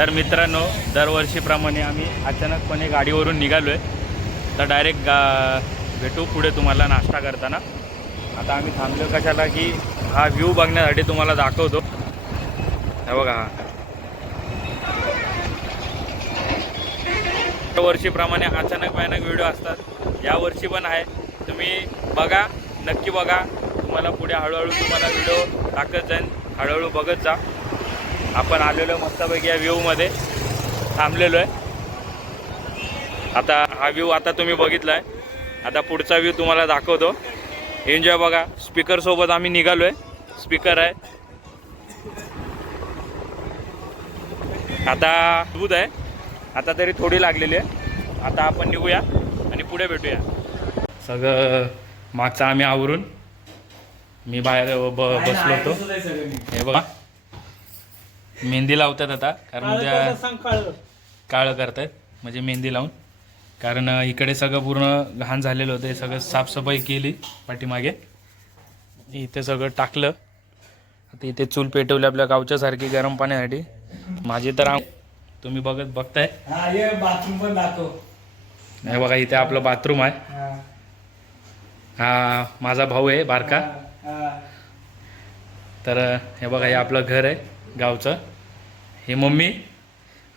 तर मित्रांनो, दरवर्षीप्रमाणे आम्ही अचानकपणे गाडीवरून निघालो आहे. तर डायरेक्ट भेटू पुढे तुम्हाला नाश्ता करताना. आता आम्ही थांबलो कशाला की हा व्ह्यू बघण्यासाठी तुम्हाला दाखवतो. हे बघा, हा दरवर्षीप्रमाणे अचानक भयानक व्हिडिओ असतात. यावर्षी पण आहे, तुम्ही बघा, नक्की बघा. तुम्हाला पुढे हळूहळू तुम्हाला व्हिडिओ टाकत जाईल, हळूहळू बघत जा. आपण आलेलो मस्तपैकी या व्ह्यूमध्ये थांबलेलो आहे. आता हा व्ह्यू आता तुम्ही बघितला आहे. आता पुढचा व्ह्यू तुम्हाला दाखवतो. एन्जॉय बघा. स्पीकरसोबत आम्ही निघालो आहे, स्पीकर आहे. आता दूध आहे, आता तरी थोडी लागलेली आहे. आता आपण निघूया आणि पुढे भेटूया. सगळं मागचं आम्ही आवरून मी बाहेर बसलो होतो. हे बघा, मेहंदी लावतात आता, कारण उद्या काळं करतायत म्हणजे मेहंदी लावून. कारण इकडे सगळं पूर्ण घाण झालेलं होतं. हे सगळं साफसफाई केली पाठीमागे, इथे सगळं टाकलं. आता इथे चूल पेटवली आपल्या गावच्यासारखी गरम पाण्यासाठी. माझी तर तुम्ही बघताय. बाथरूम पण दाखव. हे बघा, इथे आपलं बाथरूम आहे. हा माझा भाऊ आहे बारका. तर हे बघा, हे आपलं घर आहे गावचं. ही मम्मी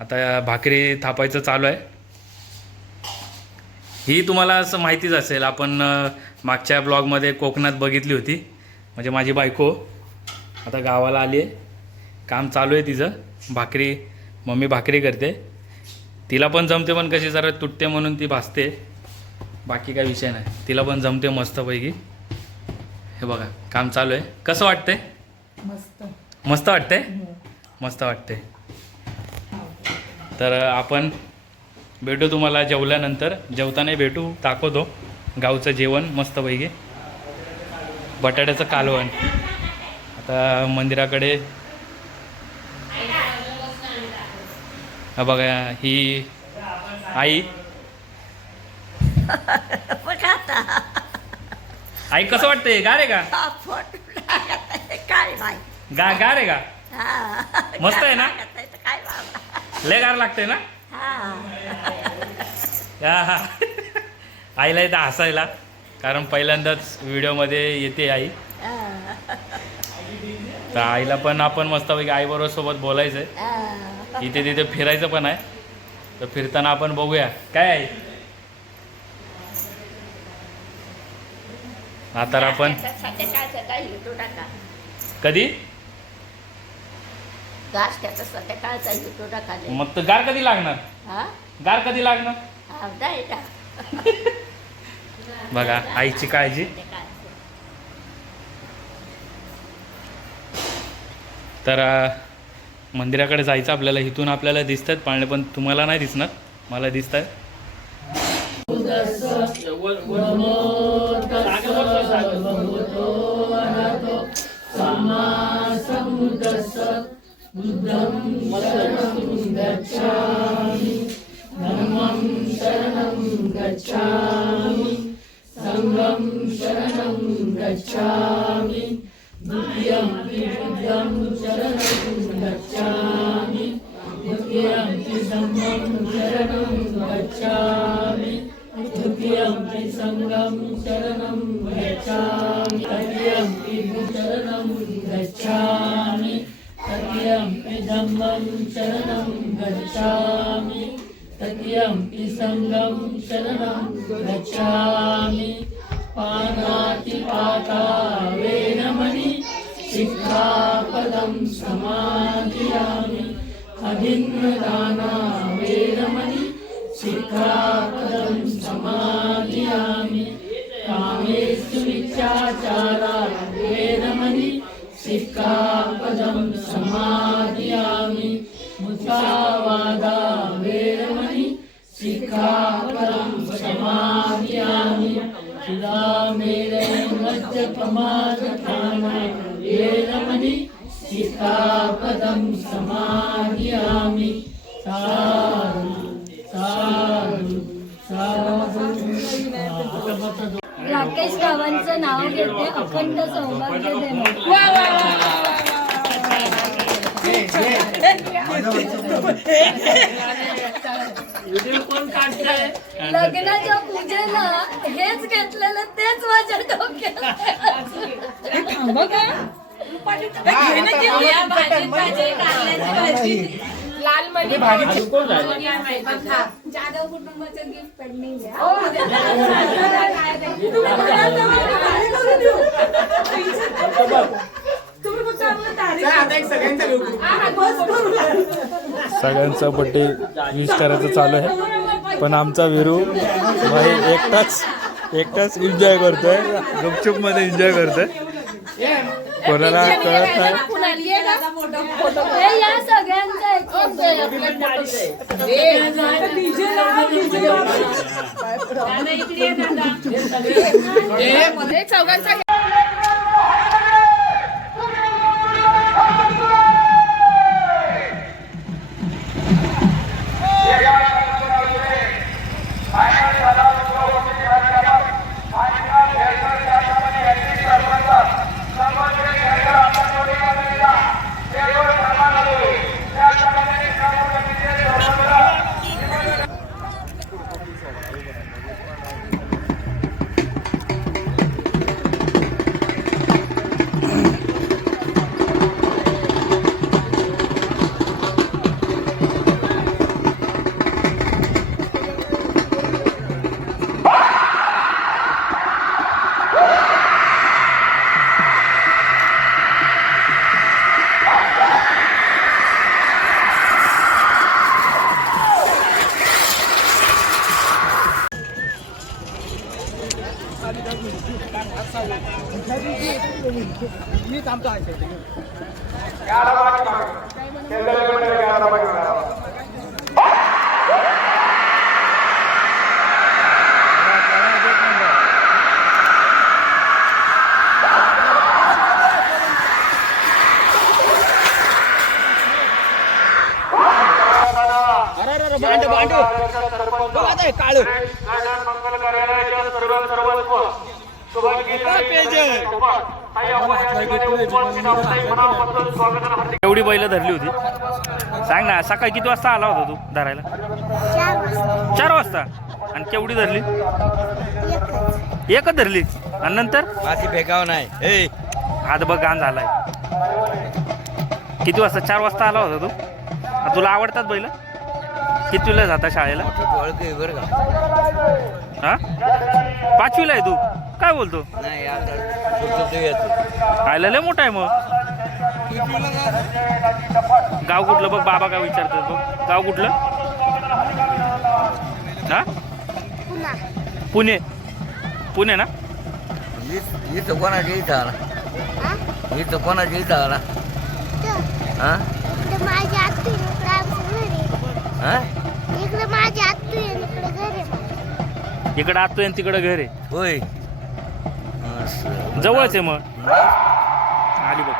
आता भाकरी थापायचं चालू आहे. ही तुम्हाला असं माहितीच असेल, आपण मागच्या ब्लॉगमध्ये कोकणात बघितली होती. म्हणजे माझी बायको आता गावाला आली आहे, काम चालू आहे तिचं. मम्मी भाकरी करते. तिला पण जमते, पण कशी जरा तुटते म्हणून ती भाजते. बाकी काय विषय नाही, तिला पण जमते मस्तपैकी. हे बघा, काम चालू आहे. कसं वाटतंय? मस्त वाटतंय. मस्त वाटतंय. तर आपण भेटू तुम्हाला जेवल्यानंतर. जेवताना भेटू, दाखवतो गावचं जेवण मस्तपैकी. बटाट्याचं कालवण. आता मंदिराकडे हा बघा, ही आई. आई कसं वाटतंय? गार आहे का? गार आहे का? मस्त आहे ना? लय गार लागतंय ना? आईला इथं हसायला, कारण पहिल्यांदाच व्हिडिओमध्ये येते आई. तर आईला पण आपण मस्तपैकी आईबरोबर सोबत बोलायचं आहे. इथे तिथे फिरायचं पण आहे. तर फिरताना आपण बघूया काय आहे. आता आपण कधी मग तर गार कधी लागणार? गार कधी लागणार? बघा आईची काळजी. तर मंदिराकडे जायचं आपल्याला. इथून आपल्याला दिसतात पाळणे, पण तुम्हाला नाही दिसणार, मला दिसत आहे. तत्यंपि संगं शरणं गच्छामि पानातिपाता वेरमणि सिक्खापदं समादियामि अभिन्नदाना वेरमणि सिक्खापदं समादियामि कामेषु मिथ्याचारा वेरमणि सिक्खापदं समादियामि मुसावादा वेरमणि सिक्खापदं समादियामि सुरामेरय मज्जपमादपाना वेरमणि सिक्खापदं समादियामि साधु साधु साधु. राकेश रावांचं नाव घेते. अखंड सौभाग्य देवा. लग्नाच्या पूजेला हेच घेतलेलं तेच माझ्या डोक्यात लाल मणी जाधव कुटुंबाचं गिफ्ट पेंडिंग सगळ्यांचा बड्डे विश करायचं चालू आहे, पण आमचा विरू भाई एकटाच एन्जॉय करतोय, गुपचूप मध्ये एन्जॉय करतोय, कोणाला कळत नाही. या सगळ्यांचा एक चौघांचा एवढी बैल धरली होती सांग ना. सकाळी किती वाजता आला होता तू धरायला? 4 वाजता. आणि केवढी धरली? एकच धरली. आणि नंतर माझी भेगाव नाही. हात बघ गाण झालाय. किती वाजता? 4 वाजता आला होता तू. तुला आवडतात बैल? कितवीला जाता शाळेला? हा 5वीला आहे तू? काय बोलतो? नाही आयला लय मोठा आहे मग. गाव कुठलं बघ? बाबा काय विचारतात बघ. गाव कुठलं? हा पुणे. पुणे ना? इथं कोणाच्या इथं आला? इथं कोणाच्या इथं आला? हा इकडे माझ्या आत्तू इकडे घर आहे. इकडं आतोय आणि तिकडं घर आहे. होय जवळच आहे मग. आली बघ.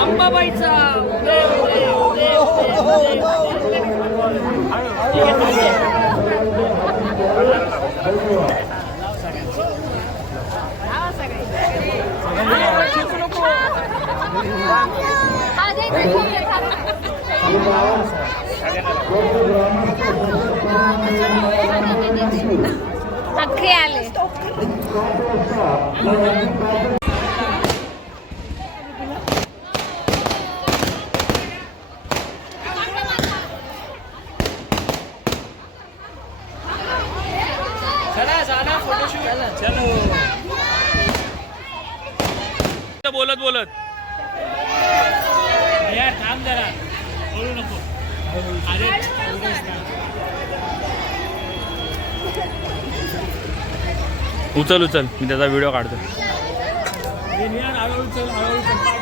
अंबाबाईचा अख्खे आले. बोलत बोलत यार थांब जरा, बोलू नको. अरे उचल उचल, मी त्याचा व्हिडिओ काढतो. हे निहार हळूहळू चल, हळूहळू चल.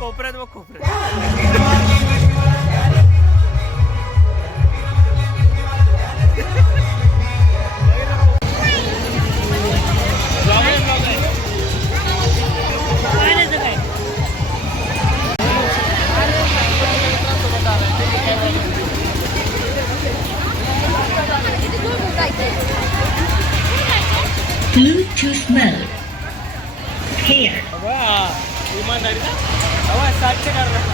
कोपऱ्यात बघ, कोपऱ्यात. Bluetooth mode. Here. इमानदारी ना आवाज 700 करणार.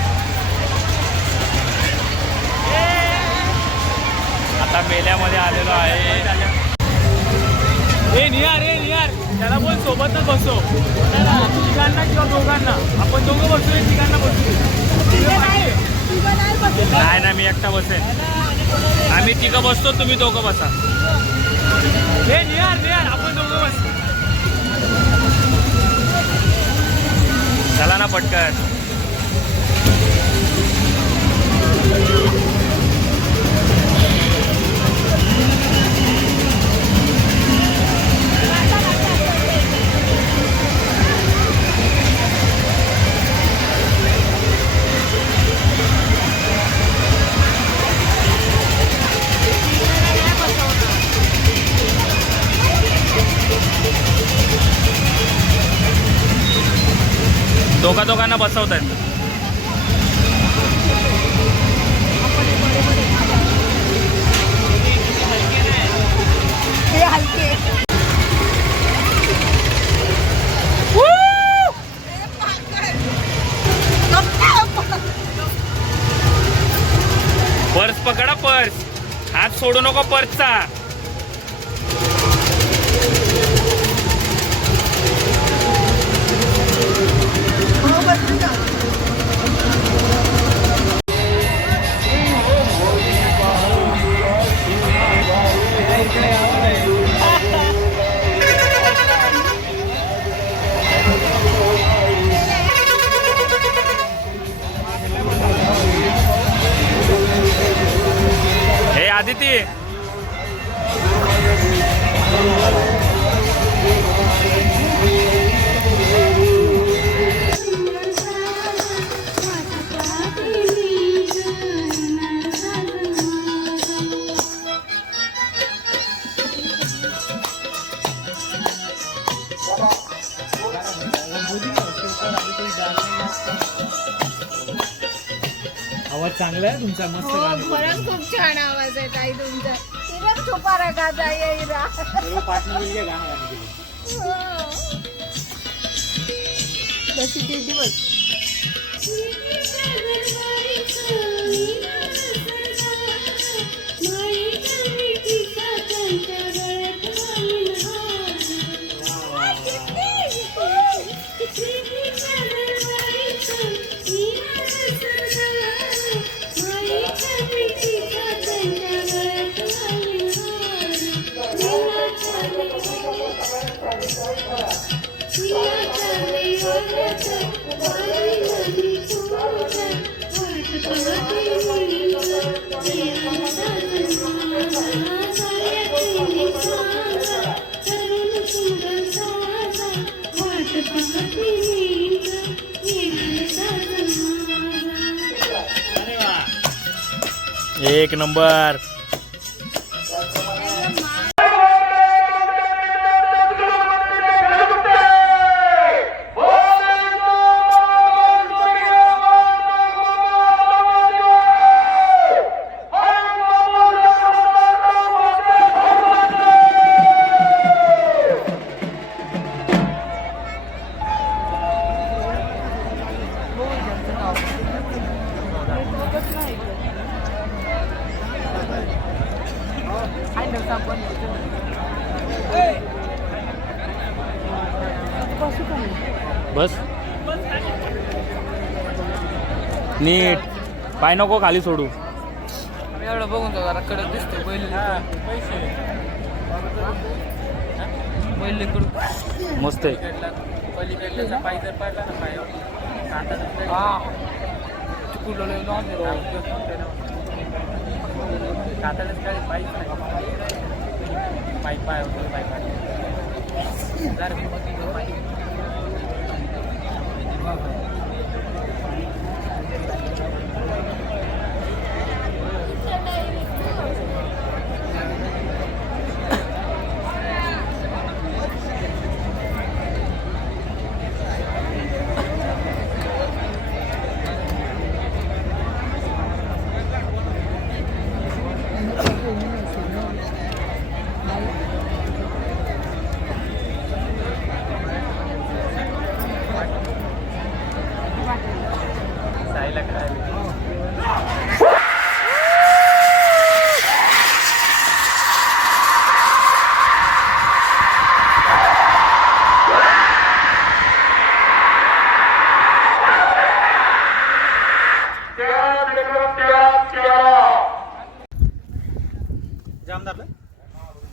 आता मेल्यामध्ये आलेलो आहे. ए निहार त्याला बोल सोबतच बसो. तिघांना किंवा दोघांना, आपण दोघं बसू, तिघांना बसू. नाही ना, मी एकटा बसेन. आम्ही तिघं बसतो, तुम्ही दोघं बसा. ए निहार आपण दोघं बसू. चला ना पटकन. दोघांना बसवत आहेत. पर्स पकडा, पर्स. हात सोडू नको पर्सचा. हे आदिती, आवाज चांगला आहे तुमचा, मस्त गाणं. खरंच खूप छान आवाज आहे ताई तुमचा. तिला छुपा रखा था येईरा. पार्टनर मिल गया गाणं गाने के लिए. तशी दीदी बघ. Thank you. एक नंबर. बस नीट पाय नको खाली सोडू. एवढं बघून तो जरा कडक दिसतो पहिले कडून मस्त आहे. पलीकडल्याचा पाय जर पडला ना पाय कातालाच काय पायच नाही पाय पाय होतो पाय पाय साईला काय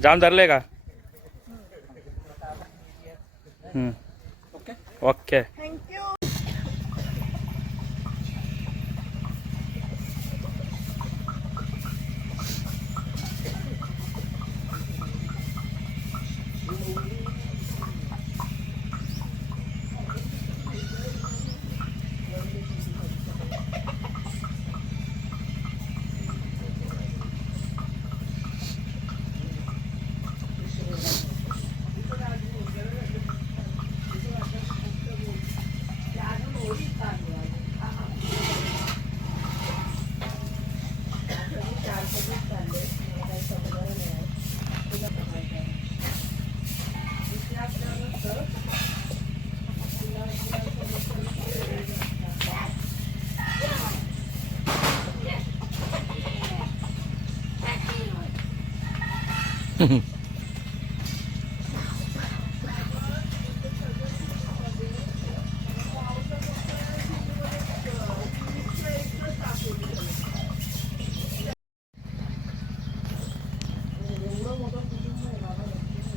जाम धरले का? ओके.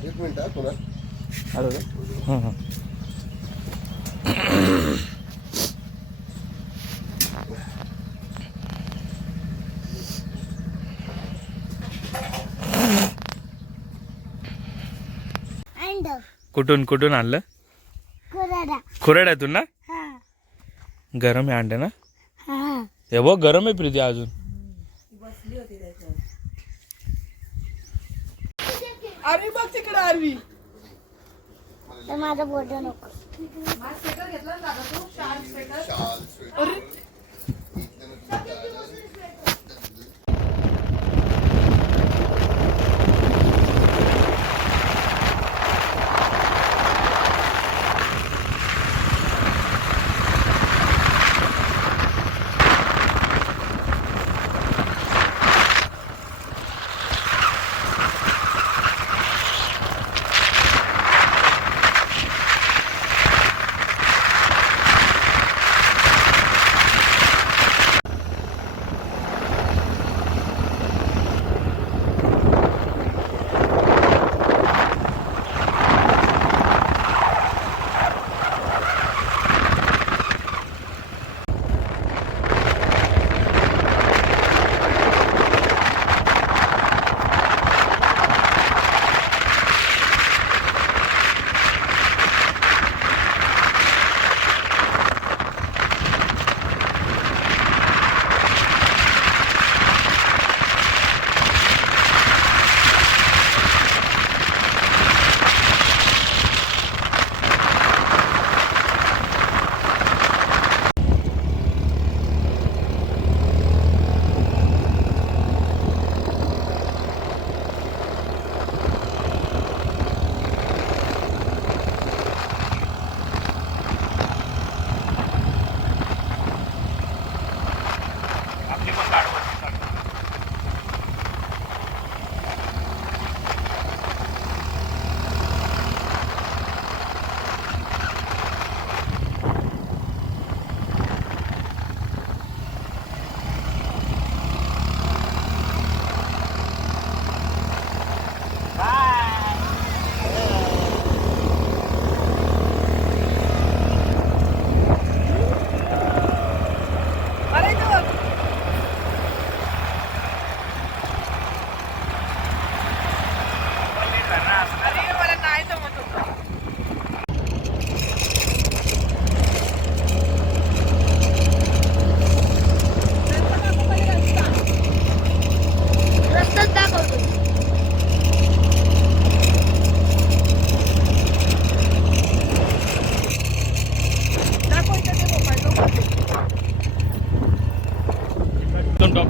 एक मिनिट हा पुन्हा कुठून कुठून आणलं? खुराड्यातून ना? गरम आहे अंडे ना? हे बघ गरम आहे प्रीती अजून. अरे बघ तिकडे आरवी माझा फोटो नको.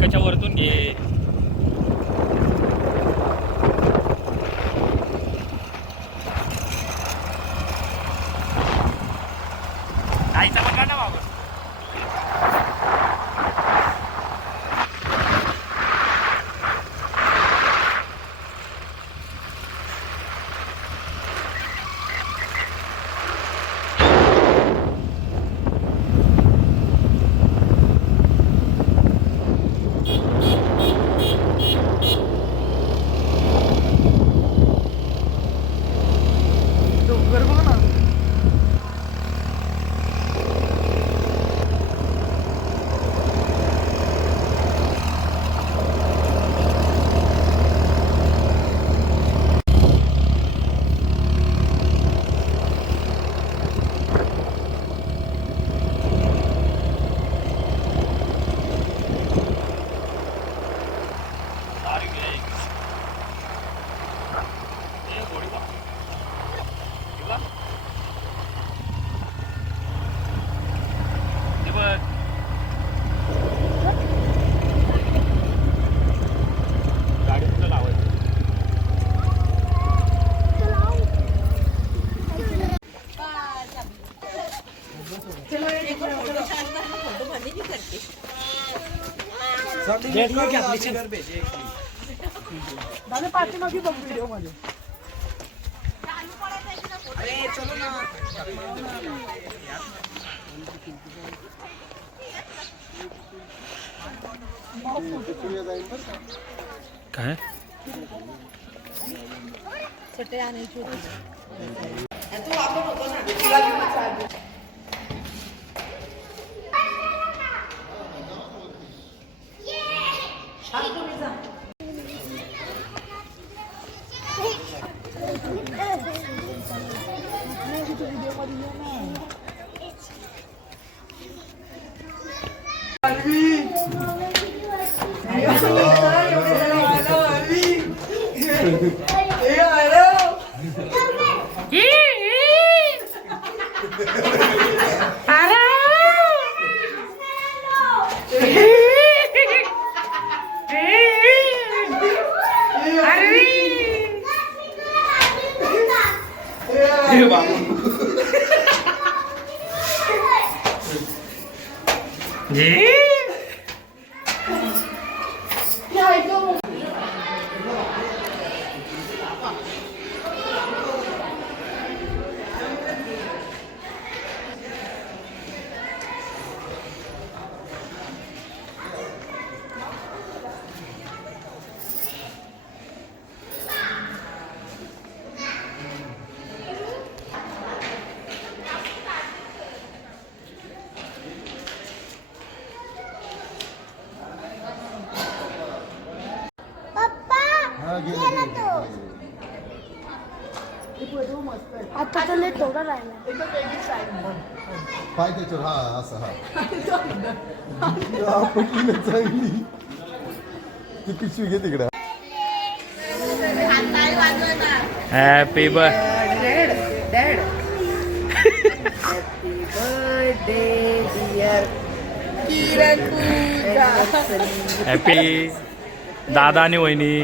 डोक्याच्या वरतून घे. आईचा पण गाणं बाबा. काय आता तर लेट थोडा राहिला. पाय त्याच्यावर हा असं हा पटली चांगली ती पिशवी घे तिकडे. हॅपी बर्थडे हॅपी दादा आणि वहिनी.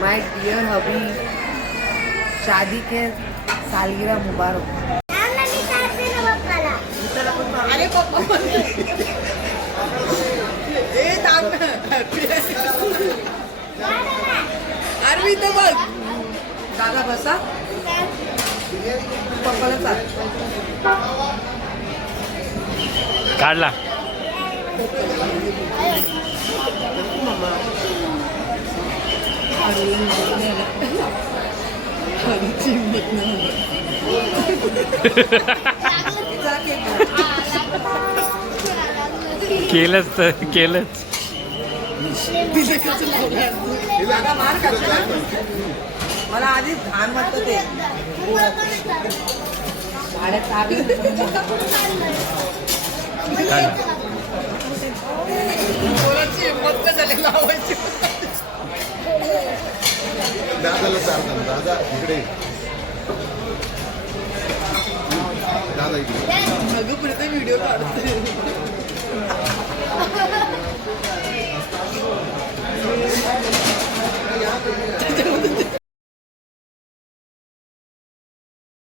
माय डियर हबी, शादी के सालगिरह मुबारक. अरे पप्पा अरे इथं बघ दादा बसा पप्पाला चाल काढला. केलंच तर केलंच. मला आधीच घाण वाटतं ते शाळेत आधी दादाला चालतं. दादा इकडे, दादा इकडे व्हिडिओ काढतो. आहे